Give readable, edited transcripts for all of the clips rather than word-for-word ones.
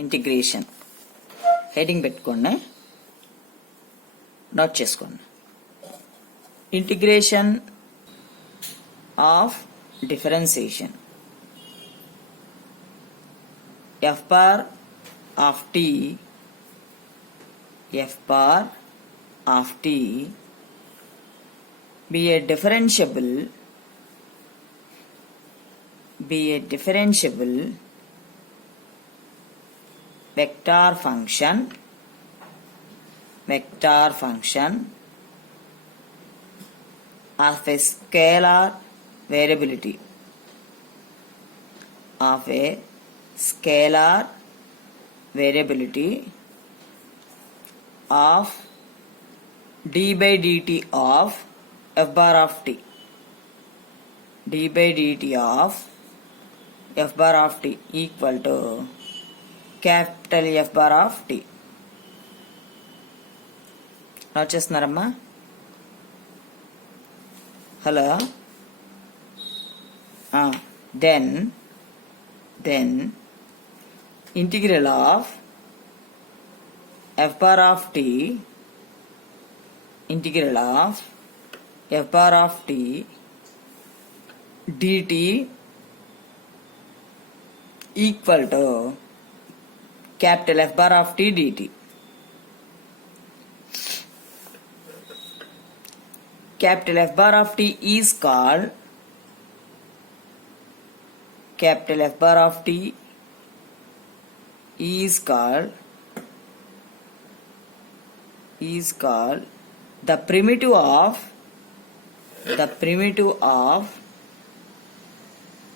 Integration heading పెట్టుకోండి, నోట్ చేసుకోండి. Integration of differentiation. f bar of t be a differentiable vector function of a scalar variability of d by dt of f bar of t. d by dt of f bar of t equal to capital F bar of t. Note చేస్తున్నారమ్మా? Hello. then integral of f bar of t dt equal to capital F bar of t dt. Capital F bar of t is called the primitive of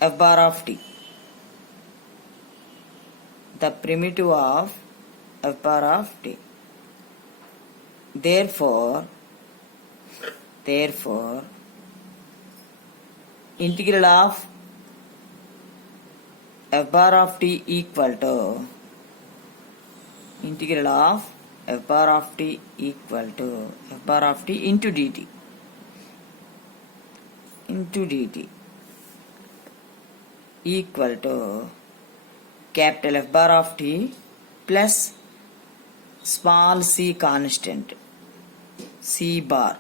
f bar of t. Therefore integral of f bar of t equal to f bar of t into dt equal to capital F bar of t plus small c constant c bar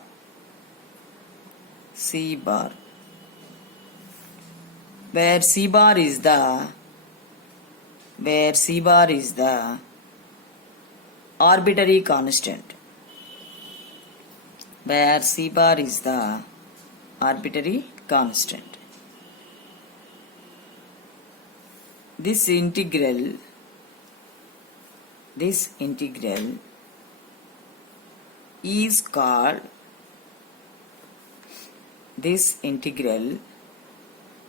where c bar is the arbitrary constant. This integral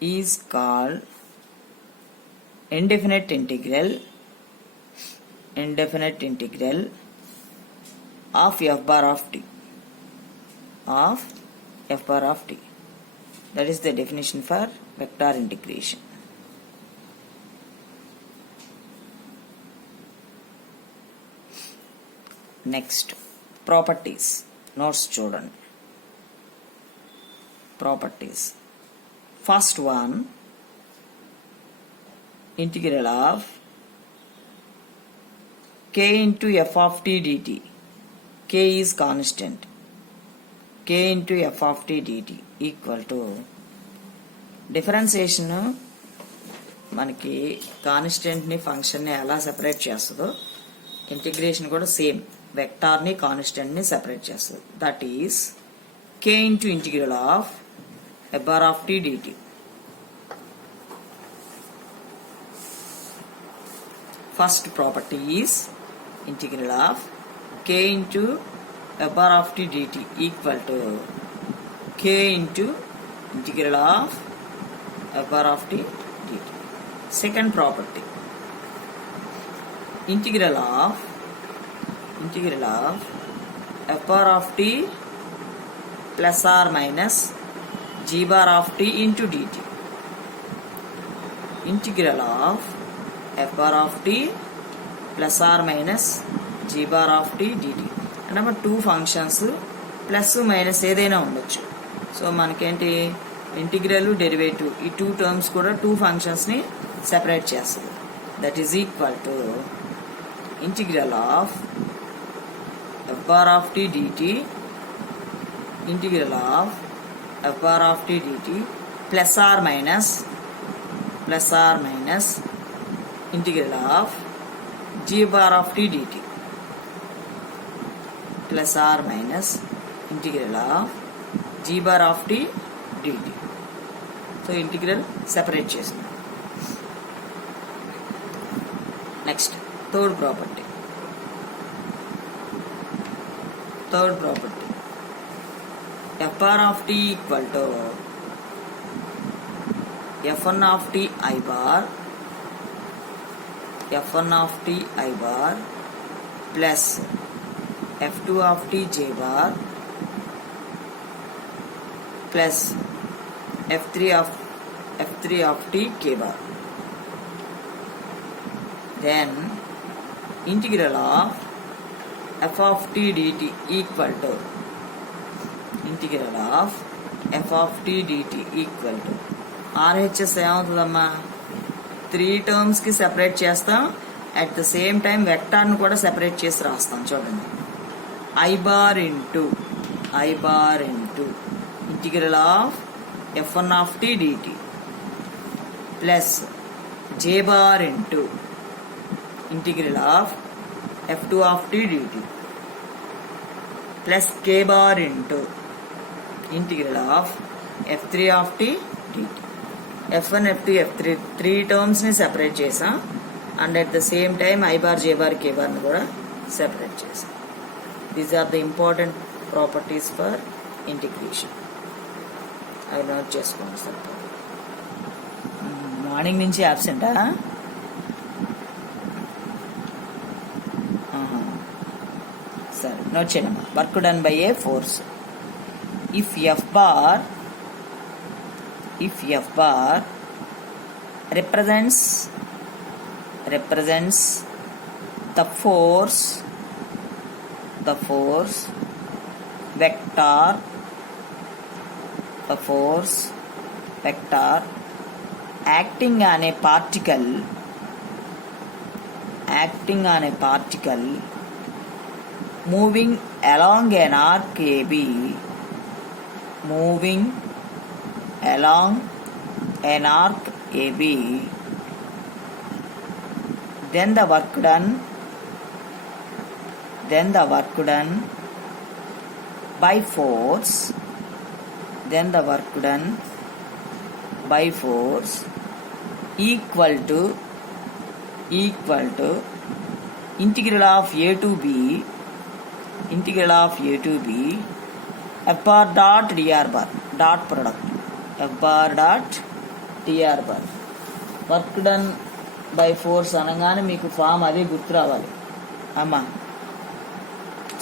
is called indefinite integral of f bar of t. That is the definition for vector integration. Next, properties. Notes చూడండి. Properties. First one, integral of k into f of t dt. K is constant. K into f of t dt equal to differentiation మనకి కాన్స్టెంట్ని ఫంక్షన్ని ఎలా సెపరేట్ చేస్తుందో ఇంటిగ్రేషన్ కూడా సేమ్ వెక్టార్ని కాన్స్టెంట్ని సెపరేట్ చేస్తుంది. That is k into integral of f bar of t dt. First property is integral of k into f bar of t dt equal to k into integral of f bar of t dt. Second property, integral of f bar of t plus or minus g bar of t into dt. Integral of f bar of t plus or minus g bar of t dt. అంటే మన two functions plus minus ఏదైనా ఉండొచ్చు. సో మనకేంటి integral derivative ఈ two terms కూడా టూ ఫంక్షన్స్ని సెపరేట్ చేస్తుంది. that is equal to integral of f bar of t dt integral of f bar of t dt plus or minus integral of g bar of t dt plus or minus integral of g bar of t dt. So integral separate chesam. Next, third property f bar of t equal to f1 of t I bar plus f2 of t j bar plus f3 of t k bar. Then integral of f of t dt equal to RHS ఏమవుతుందమ్మా 3 టర్మ్స్ కి సెపరేట్ చేస్తాం. At the same time vector ను కూడా సెపరేట్ చేసి రాస్తాం. చూడండి, I bar into integral of f1 of t dt plus j bar into integral of f2 of t dt plus k bar into integral of f3 of t dt. f1 f2 f3 3 టర్మ్స్ ని సెపరేట్ చేసాం. And at the same time I bar j bar k bar ని కూడా సెపరేట్ చేసాం. These are the important properties for integration. I will not just concept. Morning నుంచి absent సరే, note చేయమ్మా. Work done by a force. If f bar represents the force vector acting on a particle moving along an arc AB then the work done by force equal to integral of a to b f bar dot dr bar dot product f bar dot dr bar. Work done by force అనగానే మీకు ఫామ్ అదే గుర్తు రావాలి అమ్మా.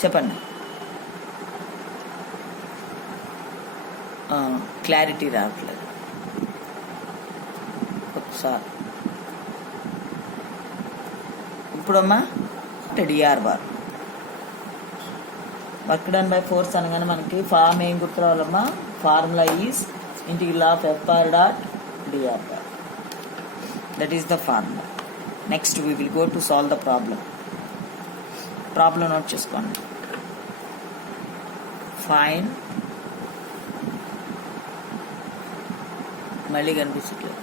చెప్పండి, clarity రావట్లేదు ఒకసారి. ఇప్పుడమ్మా DR bar work done by force అనగానే మనకి ఫామ్ ఏం గుర్తు రావాలమ్మా? Formula is integral of F bar dot DR bar. That is the formula. Next we will go to solve the problem. Problem note చేసుకోండి. Find మళ్ళీ కనిపించట్లేదు.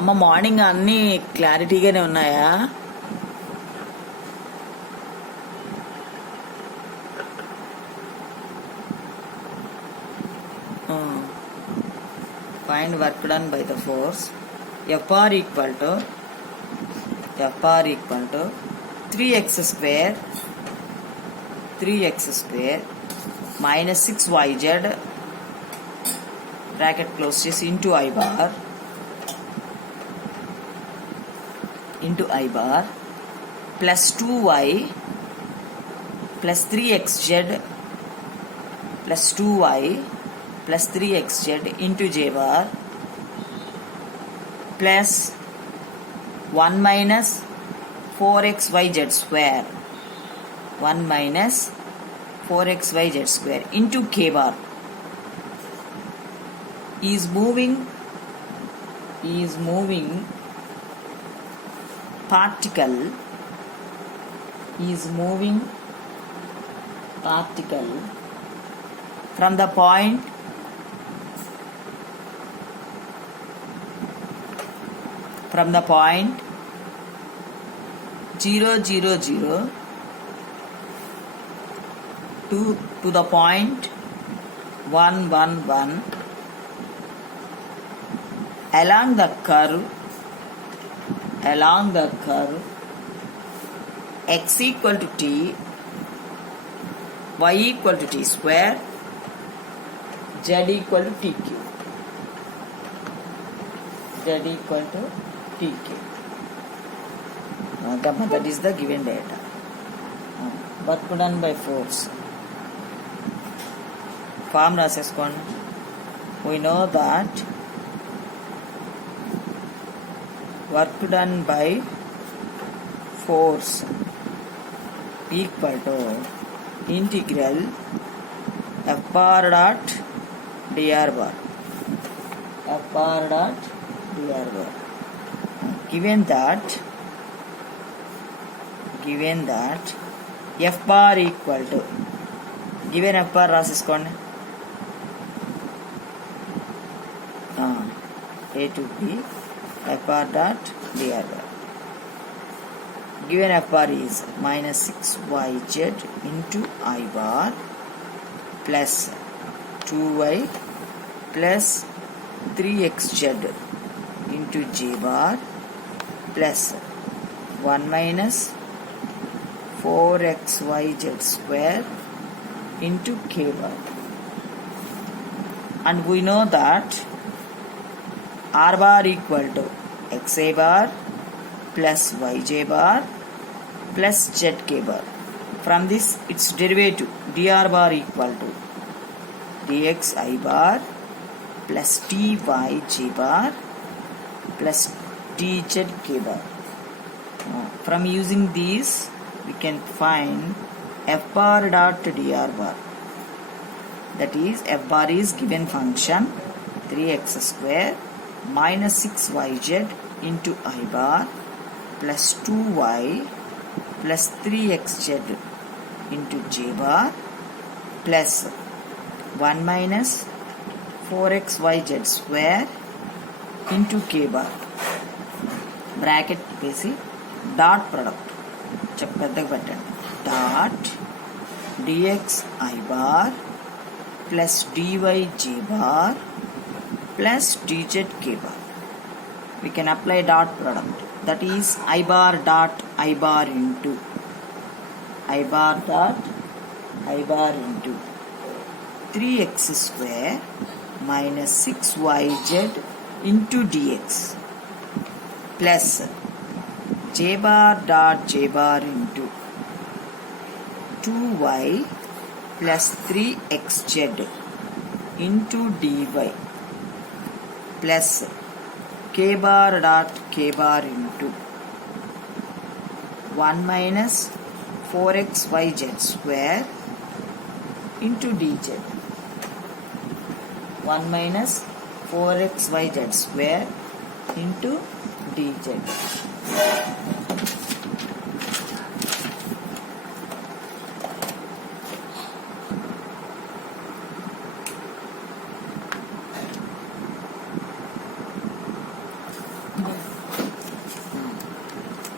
అమ్మ మార్నింగ్ అన్నీ క్లారిటీగానే ఉన్నాయా? Find work done by the force. F bar equal to 3x square minus 6yz bracket close this into I bar plus 2y plus 3xz plus 2y plus 3xz into j bar plus 1 minus 4xyz square into k bar is moving particle from the point from the point 0, 0, 0 to the point 1, 1, 1 along the curve x equal to t, y equal to t square, z equal to t cube. That is the given data. Work done by force. Form రాసేసుకోండి. We know that work done by force equal to integral f bar dot dr bar. Given that f bar equal to given f bar రాసేసుకోండి. A to B f bar dot dr bar. Given f bar is minus 6yz into I bar plus 2y plus 3xz into j bar plus 1 minus 4xyz square into k bar. And we know that r bar equal to xa bar plus yj bar plus zk bar. From this its derivative dr bar equal to dxi bar plus tyj bar plus dzk bar. From using these we can find f bar dot dr bar. That is f bar is given function 3x square minus 6yz into I bar plus 2y plus 3xz into j bar plus 1 minus 4xyz square into k bar. Bracket వేసి dot product పెద్దగా పెట్టండి. dot dx I bar plus dy j bar plus dz k bar. We can apply dot product. That is I bar dot I bar into 3x square minus 6yz into dx plus j bar dot j bar into 2y plus 3xz into dy plus k bar dot k bar into 1 minus 4xyz square into dz. 1 minus 4xyz square into dz.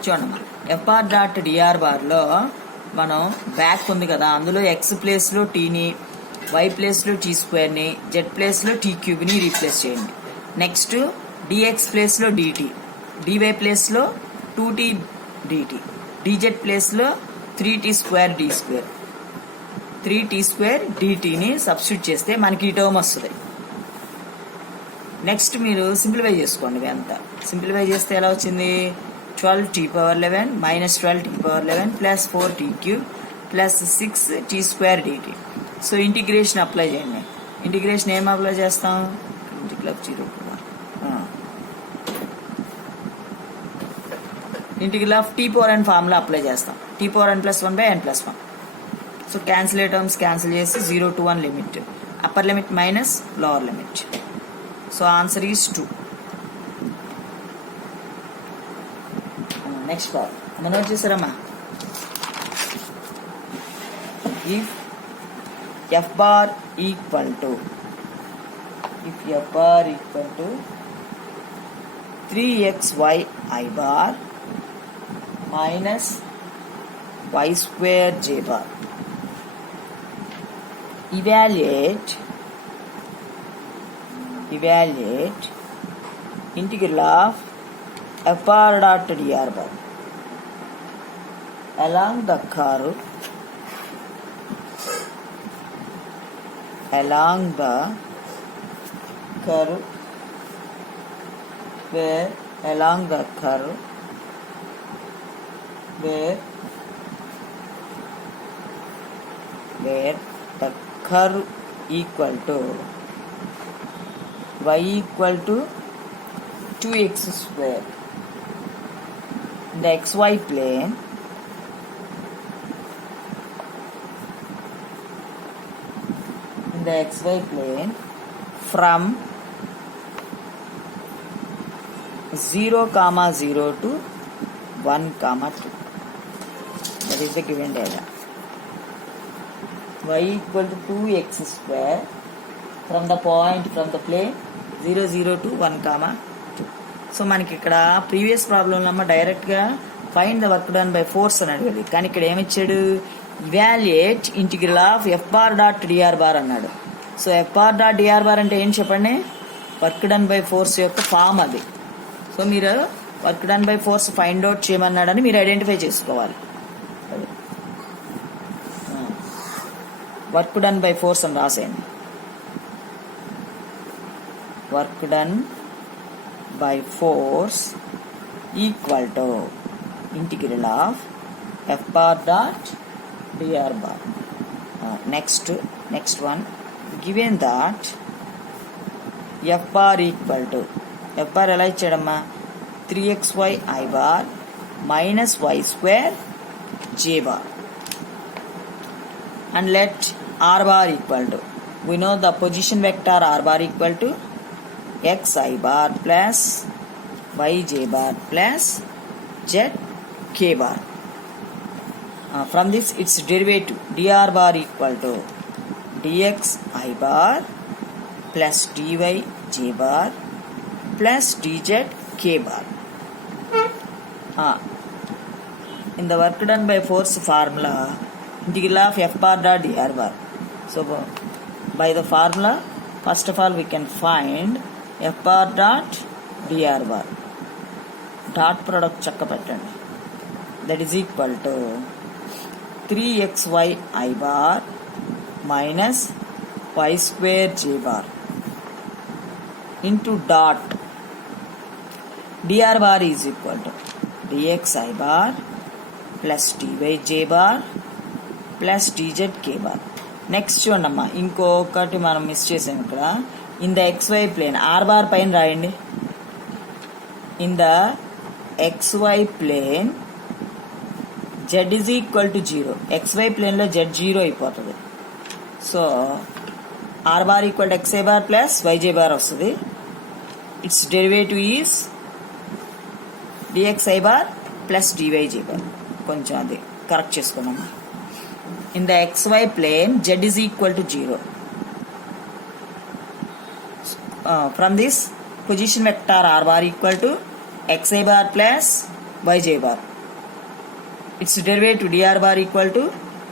చూడమ్మా F bar dot DR బార్లో మనం బ్యాక్ ఉంది కదా, అందులో ఎక్స్ ప్లేస్లో టీని, y ప్లేస్లో t స్క్వేర్ని, జెడ్ ప్లేస్లో టీ క్యూబ్ని రీప్లేస్ చేయండి. నెక్స్ట్ డిఎక్స్ ప్లేస్లో డిటి, డివై ప్లేస్లో 2t dt, dz ప్లేస్లో 3t square d square, 3t square డిటీని సబ్స్టిట్యూట్ చేస్తే మనకి ఈ టర్మ్ వస్తుంది. నెక్స్ట్ మీరు సింప్లిఫై చేసుకోండి. ఇవి అంతా సింప్లిఫై చేస్తే ఎలా వచ్చింది? 12t power 11 minus 12t power 11 plus 4t cube plus 6t square dt. So integration apply చేయండి. ఇంటిగ్రేషన్ ఏం అప్లై చేస్తాం? Integral of t power n formula apply చేస్తాం. T power n plus 1 by n plus 1. So cancel terms cancel చేసి 0 to 1 limit, upper limit minus lower limit. So answer is 2. Next part. Manoj Sarama. If f bar equal to 3xy I bar minus y square j bar. Evaluate integral of f bar dot dr bar along the curve where the curve equal to y equal to 2x square. In the xy plane, from 0, 0 to 1, 2. That is the given data. Y equal to 2x square from the plane 0, 0 to 1, 2. So మనకి ఇక్కడ previous ప్రాబ్లంలో డైరెక్ట్గా find the work done by force అని అడిగాడు. కానీ ఇక్కడ ఏమిచ్చాడు, evaluate integral of F bar dot DR bar అన్నాడు. So F bar dot DR bar అంటే ఏం చెప్పండి, వర్క్ డన్ బై ఫోర్స్ యొక్క ఫామ్ అది. సో మీరు work done by force find out చేయమన్నాడని మీరు ఐడెంటిఫై చేసుకోవాలి. వర్క్ డన్ బై ఫోర్స్ అని రాసేయండి. Work done by force equal to integral of f bar dot dr bar. Next one, given that f bar equal to f bar ఎలా ఇచ్చాడమ్మా 3xy I bar minus y square j bar, and let r bar equal to, we know the position vector r bar equal to x I bar plus y j bar plus z k bar. From this its derivative dr bar equal to dx I bar plus dy j bar plus dz k bar. In the work done by force formula, integral of f bar dot dr bar. So by the formula, first of all we can find f bar dot dr bar. Dot product చక్క పెట్టండి. That is equal to 3xy I bar minus y square j bar into dot dr bar is equal to dx I bar plus dy j bar plus dz k bar. Next చూడమ్మా, ఇంకొకటి మనం miss చేసాం ఇక్కడ. In the xy plane r bar పైన రాయండి. In the xy plane z is equal to 0. xy ప్లేన్లో z 0 అయిపోతుంది. So r bar equal to xy bar plus yj bar వస్తుంది. It's derivative is dxi bar plus dyj bar. కొంచెం అది correct చేసుకున్నాము. In the xy plane z is equal to 0. From this position vector r bar equal to xi bar plus yj bar. Its derivative dr bar equal to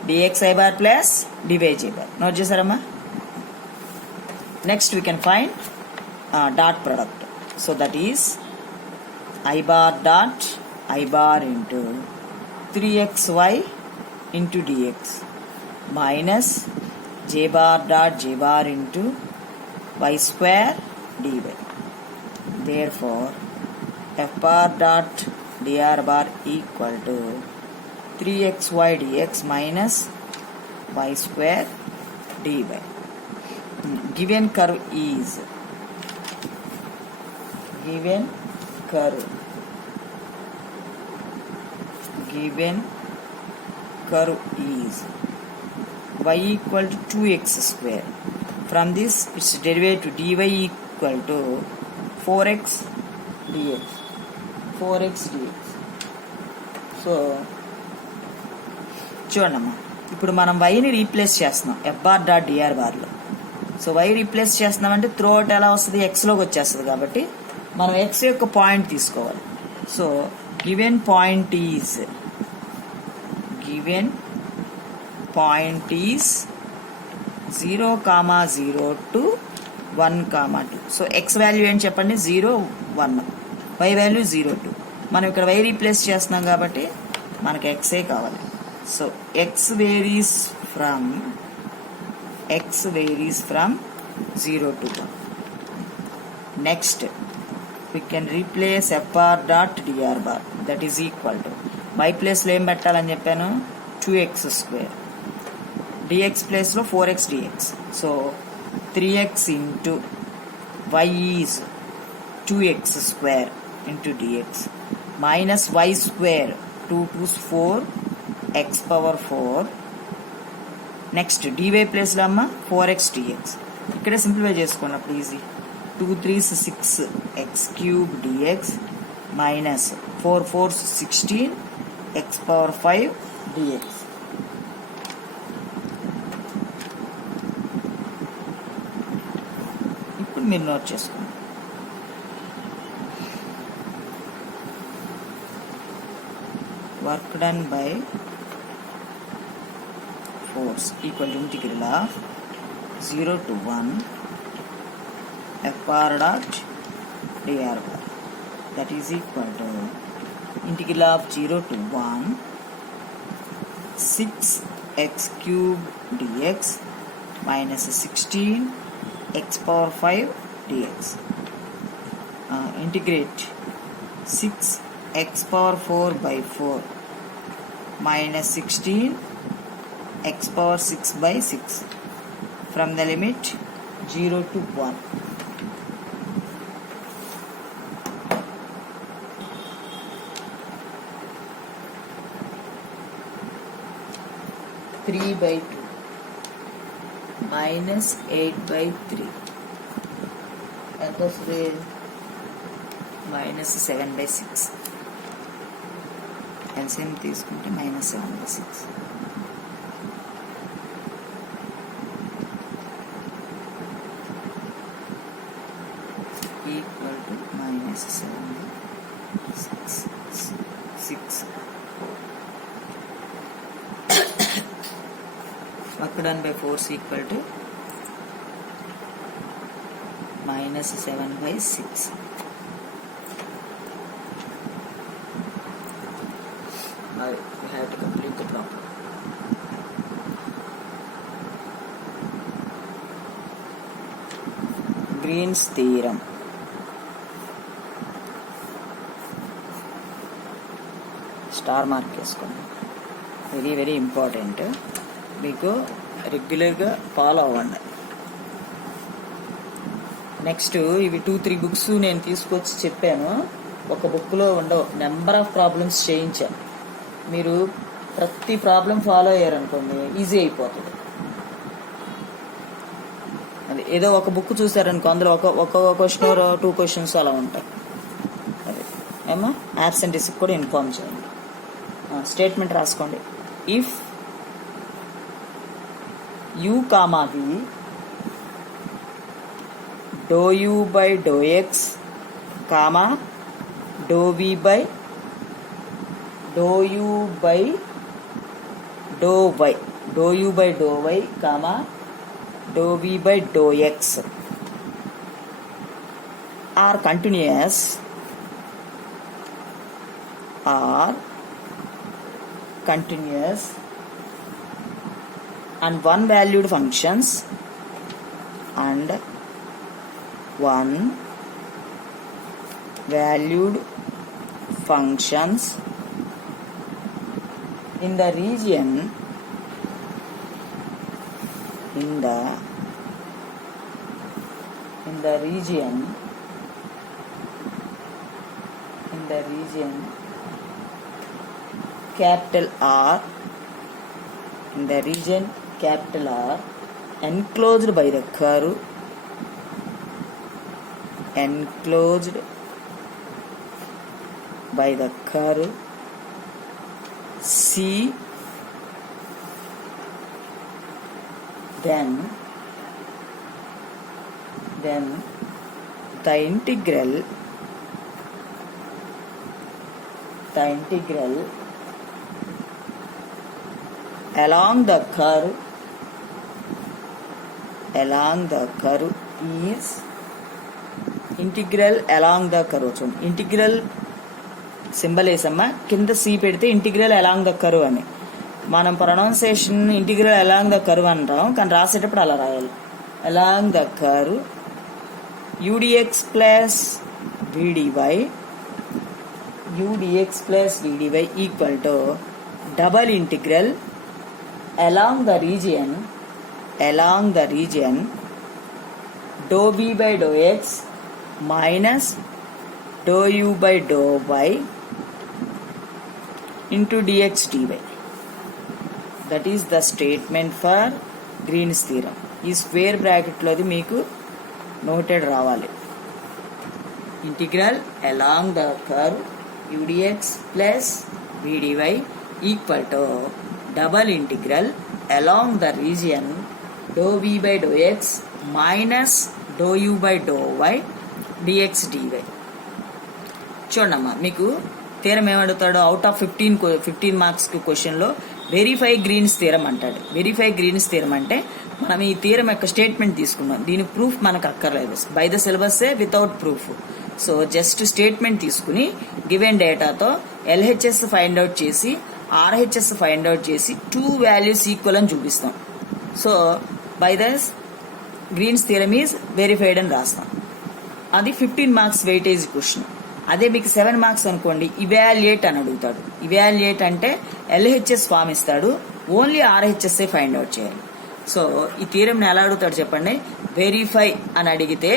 dxi bar plus dyj bar. Note చేసారమ్మా. Next we can find dot product. So that is I bar dot I bar into 3xy into dx minus j bar dot j bar into y square dy. Therefore f bar dot dr bar equal to 3xy dx minus y square dy. Given curve is y equal to 2x square. From this its derivative dy equal to 4x dx. 4x dx. So చూడమ్మా, ఇప్పుడు మనం వైని రీప్లేస్ చేస్తున్నాం FR dot DR బార్లో. So why replace చేస్తున్నామంటే through out ఎలా వస్తుంది, ఎక్స్లోకి వచ్చేస్తుంది. కాబట్టి మనం ఎక్స్ యొక్క పాయింట్ తీసుకోవాలి. So given point is 0, 0 to 1, 2. So X value ఏంటి చెప్పండి, 0, 1. Y value 0, 2. మనం ఇక్కడ వై రీప్లేస్ చేస్తున్నాం కాబట్టి మనకి ఎక్సే కావాలి. So X varies from 0 to 1. Next we can replace fr dot dr bar, that is equal to y ప్లేస్లో ఏం పెట్టాలని చెప్పాను, 2x square, dx ప్లేస్లో 4x dx. So 3x into y is 2x square into dx minus y square, 2 2 4 x power 4. Next dy ప్లేస్లో అమ్మ 4x dx. ఇక్కడే సింప్లిఫై చేసుకోండి, అప్పుడు ఈజీ. 2 3 6 x cube dx minus 4 4 16 x power 5 dx. ఇప్పుడు మీరు నోట్ చేసుకోండి. Work done by force equal to integral of 0 to 1 fr dot dr bar, that is equal to integral of 0 to 1 6x cube dx minus 16 x power 5 dx. Integrate 6x power 4 by 4 minus 16 x power 6 by 6 from the limit 0 to 1. 3 by 2 minus 8 by 3 ఎంత వస్తుంది, minus 7 by 6. ఎల్సిఎం తీసుకుంటే minus 7 by 6. equal to minus 7 by 6. Work done by force equal to minus 7 by 6. Now we have to complete the problem. Green's theorem. Star mark చేసుకోండి, very very important. మీకు రెగ్యులర్గా ఫాలో అవ్వండి. నెక్స్ట్ ఇవి 2-3 బుక్స్ నేను తీసుకొచ్చి చెప్పాను, ఒక బుక్లో ఉండవు, నెంబర్ ఆఫ్ ప్రాబ్లమ్స్ చేయించాను. మీరు ప్రతి ప్రాబ్లం ఫాలో అయ్యారనుకోండి ఈజీ అయిపోతుంది. అది ఏదో ఒక బుక్ చూసారనుకో, అందులో ఒక క్వశ్చన్ 2 క్వశ్చన్స్ అలా ఉంటాయి. అదే ఏమో యాబ్సెంటీస్కి కూడా ఇన్ఫార్మ్ చేయండి. స్టేట్మెంట్ రాసుకోండి. If u comma v dou u by dou x comma dou v by dou u by dou y, dou u by dou y comma dou v by dou x are continuous and one valued functions in the region capital R, in the region capital R enclosed by the curve enclosed by the curve C, then the integral along the curve is integral along the curve. చూడండి, integral symbol వేసమ్మా, కింద C పెడితే integral along the curve అని. మనం pronunciation integral along the curve అంటాం, కానీ రాసేటప్పుడు అలా రాయాలి. Along the curve u d x plus v d y equal to double integral along the region dou v by dou x minus dou u by dou y into dx dy. That is the statement for Green's theorem. ఈ స్క్వేర్ బ్రాకెట్లోది మీకు నోటెడ్ రావాలి. Integral along the curve udx plus vdy equal to double integral along the region dou v by dou x minus dou u by dou y dx dy. చూడమ్మా, మీకు థీరం ఏమడుగుతాడు? Out of 15 మార్క్స్ క్వశ్చన్లో verify Green's theorem అంటాడు. Verify Green's theorem అంటే మనం ఈ థీరం యొక్క స్టేట్మెంట్ తీసుకున్నాం, దీని ప్రూఫ్ మనకు అక్కర్లేదు, by the syllabus without proof. So just statement తీసుకుని గివెన్ డేటాతో ఎల్హెచ్ఎస్ ఫైండ్ అవుట్ చేసి ఆర్హెచ్ఎస్ ఫైండ్ అవుట్ చేసి 2 వాల్యూస్ ఈక్వల్ అని చూపిస్తాం. So by this Green's theorem is verified అని రాస్తాం. అది 15 మార్క్స్ వెయిటేజ్ క్వశ్చన్. అదే మీకు 7 మార్క్స్ అనుకోండి, ఇవాల్యుయేట్ అని అడుగుతాడు. ఇవాల్యుయేట్ అంటే ఎల్హెచ్ఎస్ ఫామ్ ఇస్తాడు, ఓన్లీ ఆర్హెచ్ఎస్ఏ ఫైండ్ అవుట్ చేయాలి. సో ఈ థియరమ్ని ఎలా అడుగుతాడు చెప్పండి? వెరిఫై అని అడిగితే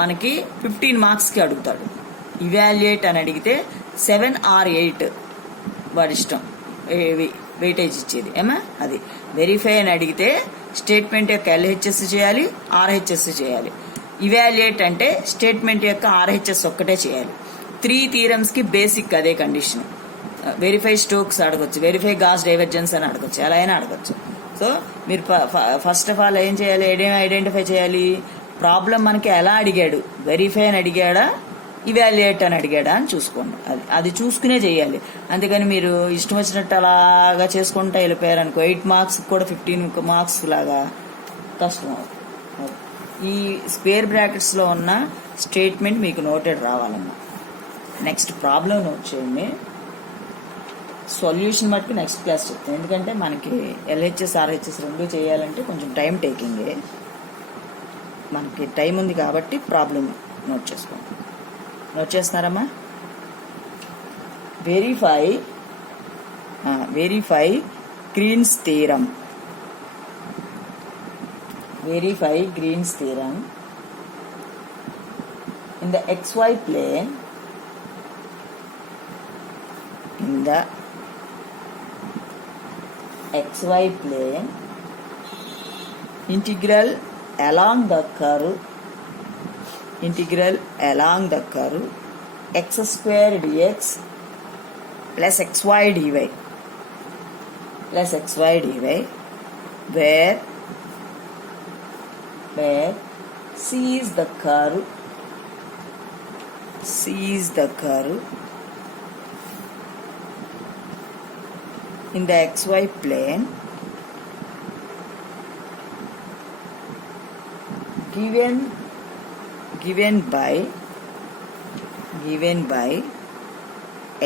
మనకి 15 మార్క్స్కి అడుగుతాడు. ఇవాల్యుయేట్ అని అడిగితే 7 or 8 వాడి ఇష్టం వెయిటేజ్ ఇచ్చేది ఏమా. అది వెరిఫై అని అడిగితే స్టేట్మెంట్ యొక్క ఎల్హెచ్ఎస్ చేయాలి, ఆర్హెచ్ఎస్ చేయాలి. ఇవాల్యుయేట్ అంటే స్టేట్మెంట్ యొక్క ఆర్హెచ్ఎస్ ఒక్కటే చేయాలి. 3 థియరమ్స్కి బేసిక్ అదే కండిషన్. వెరిఫై స్టోక్స్ అడగొచ్చు, వెరిఫై గాస్ డైవర్జెన్స్ అని అడగొచ్చు, ఎలా అయినా అడగొచ్చు. సో మీరు ఫస్ట్ ఆఫ్ ఆల్ ఏం చేయాలి? ఐడెంటిఫై చేయాలి. ప్రాబ్లం మనకి ఎలా అడిగాడు, వెరిఫై అని అడిగాడా, ఇవాల్యుయేట్ అని అడిగాడా అని చూసుకోండి. అది చూసుకునే చేయాలి. అందుకని మీరు ఇష్టం వచ్చినట్టు అలాగా చేసుకుంటా వెళ్ళిపోయారు అనుకో, 8 మార్క్స్ కూడా 15 మార్క్స్ లాగా కష్టం అవుతుంది. ఈ స్క్వేర్ బ్రాకెట్స్లో ఉన్న స్టేట్మెంట్ మీకు నోటెడ్ రావాలమ్మా. నెక్స్ట్ ప్రాబ్లం నోట్ చేయండి. సొల్యూషన్ మటుకు నెక్స్ట్ క్లాస్ చెప్తాను, ఎందుకంటే మనకి ఎల్హెచ్ఎస్ ఆర్హెచ్ఎస్ రెండు చేయాలంటే కొంచెం టైం టేకింగే. మనకి టైం ఉంది కాబట్టి ప్రాబ్లం నోట్ చేసుకోండి. నోట్ చేస్తున్నారమ్మా? Verify Green's theorem. Verify Green's theorem in the xy plane. In the xy plane, integral along the curve x square dx plus xy dy where C is the curve in the xy plane given by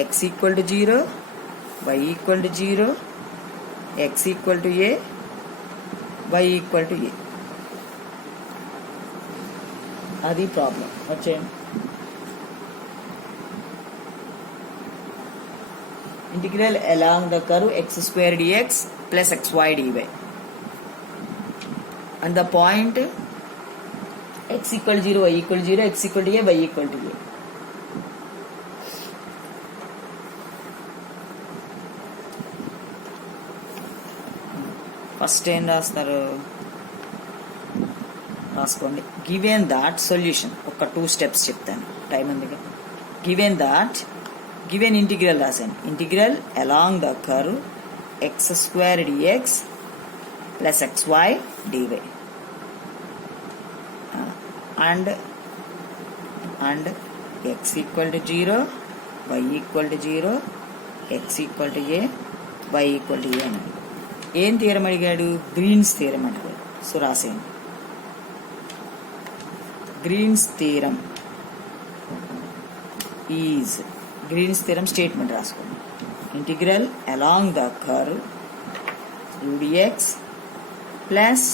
x equal to 0, y equal to 0, x equal to a, y equal to a. అది ప్రాబ్లం. వచ్చేయండి. Integral along the curve x square dx plus xy dy and the point x equal to 0, y equal to 0, x equal to a, y equal to a. First ఏం రాస్తారు? రాసుకోండి. Given that solution ఒక 2 steps చెప్తాను, టైం ఉందిగా. Given that given integral రాశాను. Integral along the curve x² dx plus xy dy and x equal to 0, y equal to 0, x equal to a, y equal to a అని. ఏం theorem అడిగాడు? Green's theorem అడిగాడు. So రాసేయండి. Green's theorem is, Green's theorem statement రాసుకోండి. Integral along the curve udx plus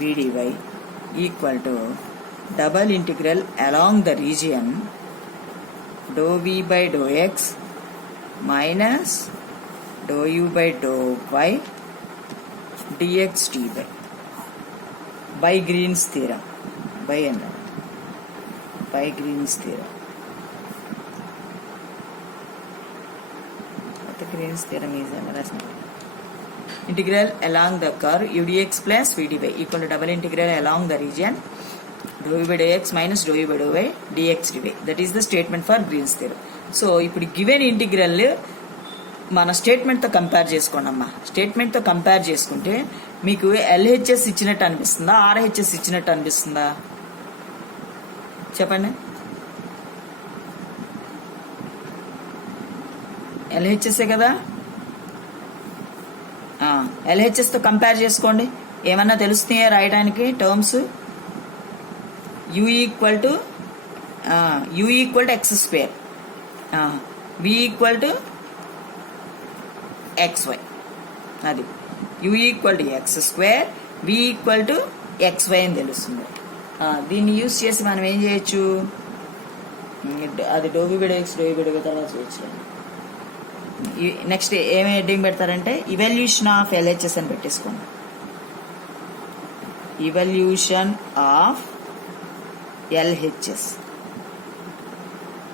vdy equal to double integral along the region ∂v by ∂x minus ∂u by ∂y dx dy by Green's theorem. By అన్నాడు, by Green's theorem. Green's theorem is అని రాసిన. Integral along the curve udx plus vdy equal to double integral along the region ∂u by ∂x minus ∂u by ∂y dx dy. That is the statement for Green's theorem. So ఇప్పుడు given integral మన స్టేట్మెంట్తో కంపేర్ చేసుకోండి అమ్మా. స్టేట్మెంట్తో కంపేర్ చేసుకుంటే మీకు LHS ఇచ్చినట్టు అనిపిస్తుందా, RHS ఇచ్చినట్టు అనిపిస్తుందా చెప్పండి. LHSఏ కదా. LHSతో కంపేర్ చేసుకోండి. ఏమన్నా తెలుస్తున్నాయా రాయడానికి terms? u equal to x², v equal to xy. అది u equal to x², v equal to xy అని తెలుస్తుంది. దీన్ని యూజ్ చేసి మనం ఏం చేయొచ్చు? అది ∂v by ∂x ∂u by ∂y తర్వాత చేయొచ్చు. నెక్స్ట్ ఏమి హెడ్డింగ్ పెడతారంటే ఇవల్యూషన్ ఆఫ్ LHS అని పెట్టేసుకోండి. Evolution of LHS.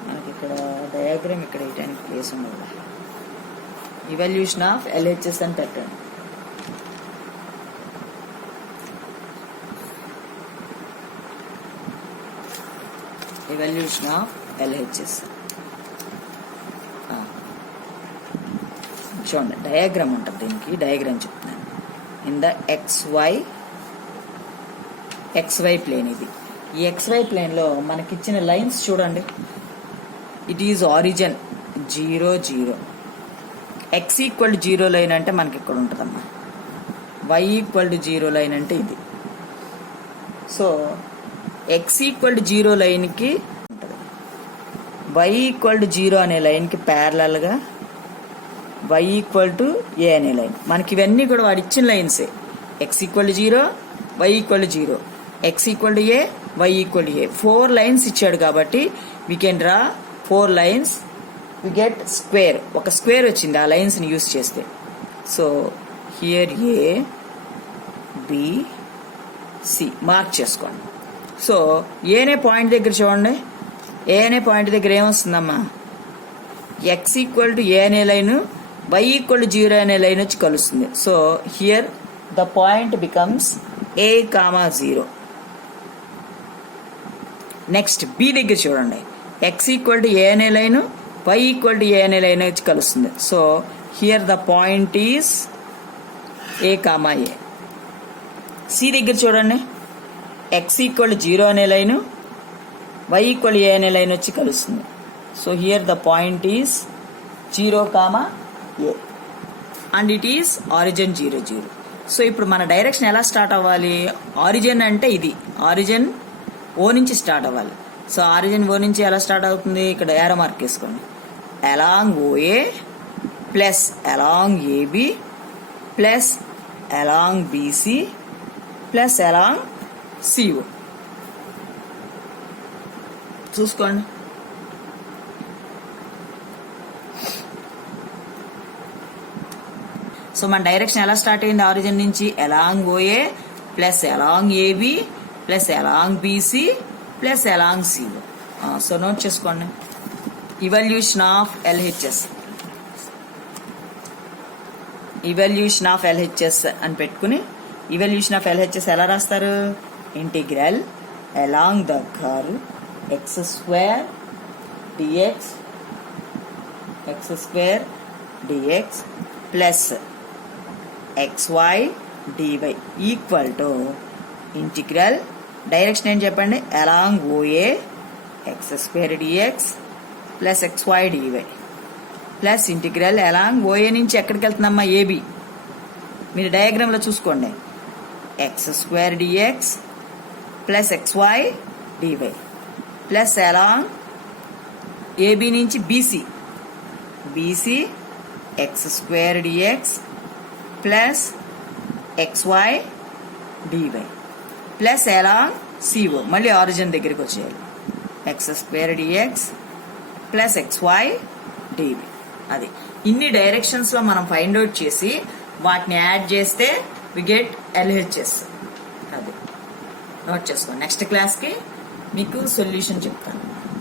మనకి ఇక్కడ డయాగ్రామ్ ఇక్కడ వేయడానికి ప్లేస్ ఉండదు. ఇవల్యూషన్ ఆఫ్ LHS అని పెట్టండి. Evolution of LHS. చూడండి డయాగ్రామ్ ఉంటుంది, దీనికి డయాగ్రామ్ చెప్తున్నాను. ఇన్ ద XY ప్లేన్ ఇది. ఈ XY ప్లేన్లో మనకిచ్చిన లైన్స్ చూడండి. It is origin 0 0. x equal to 0 లైన్ అంటే మనకి ఇక్కడ ఉంటుందమ్మా. y ఈక్వల్ టు 0 లైన్ అంటే ఇది. సో x ఈక్వల్ టు 0 లైన్కి ఉంటుంది, y ఈక్వల్ టు 0 అనే లైన్కి ప్యారలల్గా y ఈక్వల్ టు a అనే లైన్. మనకి ఇవన్నీ కూడా వాడు ఇచ్చిన లైన్సే. x equal to 0, y equal to 0, x equal to a, y equal to a. 4 lines ఇచ్చాడు కాబట్టి we can draw 4 lines. We get square. ఒక స్క్వేర్ వచ్చింది ఆ లైన్స్ని యూజ్ చేస్తే. So here a b c mark చేసుకోండి. సో ఏ అనే point దగ్గర చూడండి, ఏ అనే పాయింట్ దగ్గర ఏమొస్తుందమ్మా? x ఈక్వల్ టు a అనే లైన్, y ఈక్వల్ టు 0 అనే లైన్ వచ్చి కలుస్తుంది. So here the point becomes a, 0. Next B దగ్గర చూడండి, x ఈక్వల్ టు a అనే line, y equal to a అనే లైన్ వచ్చి కలుస్తుంది. So here the point is a, a. C దగ్గర చూడండి, x ఈక్వల్ టు 0 అనే line, y equal to a అనే లైన్ వచ్చి కలుస్తుంది. So here the point is 0, a and it is origin 0 0. So ఇప్పుడు మన డైరెక్షన్ ఎలా స్టార్ట్ అవ్వాలి? ఆరిజిన్ అంటే ఇది, ఆరిజిన్ O నుంచి స్టార్ట్ అవ్వాలి. సో ఆరిజిన్ O నుంచి ఎలా స్టార్ట్ అవుతుంది? ఇక్కడ ఏరో మార్క్ వేసుకోండి. అలాంగ్ OA ప్లస్ అలాంగ్ AB ప్లస్ అలాంగ్ BC ప్లస్ అలాంగ్ CO. చూసుకోండి. సో మన డైరెక్షన్ ఎలా స్టార్ట్ అయింది? ఆరిజిన్ నుంచి అలాంగ్ OA ప్లస్ అలాంగ్ AB ప్లస్ అలాంగ్ BC ప్లస్ అలాంగ్ CO. సో నోట్ చేసుకోండి. Evaluation of LHS, evaluation of LHS అని పెట్టుకుని ఇవల్యూషన్ ఆఫ్ LHS ఎలా రాస్తారు? Integral along the curve x square dx plus xy dy equal to integral direction ఏం చెప్పండి along OA x² dx plus xy dy plus integral along OA నుంచి ఎక్కడికి వెళ్తుందమ్మా AB మీరు డయాగ్రామ్లో చూసుకోండి x² dx plus xy dy plus along AB నుంచి BC x² dx plus xy dy plus along CO మళ్ళీ ఆరిజిన్ దగ్గరికి వచ్చేయాలి x² dx plus xy dy అది ఇన్ని డైరెక్షన్స్లో మనం ఫైండ్ అవుట్ చేసి వాటిని యాడ్ చేస్తే వి గెట్ LHS అది నోట్ చేసుకోండి నెక్స్ట్ క్లాస్కి మీకు సొల్యూషన్ చెప్తాను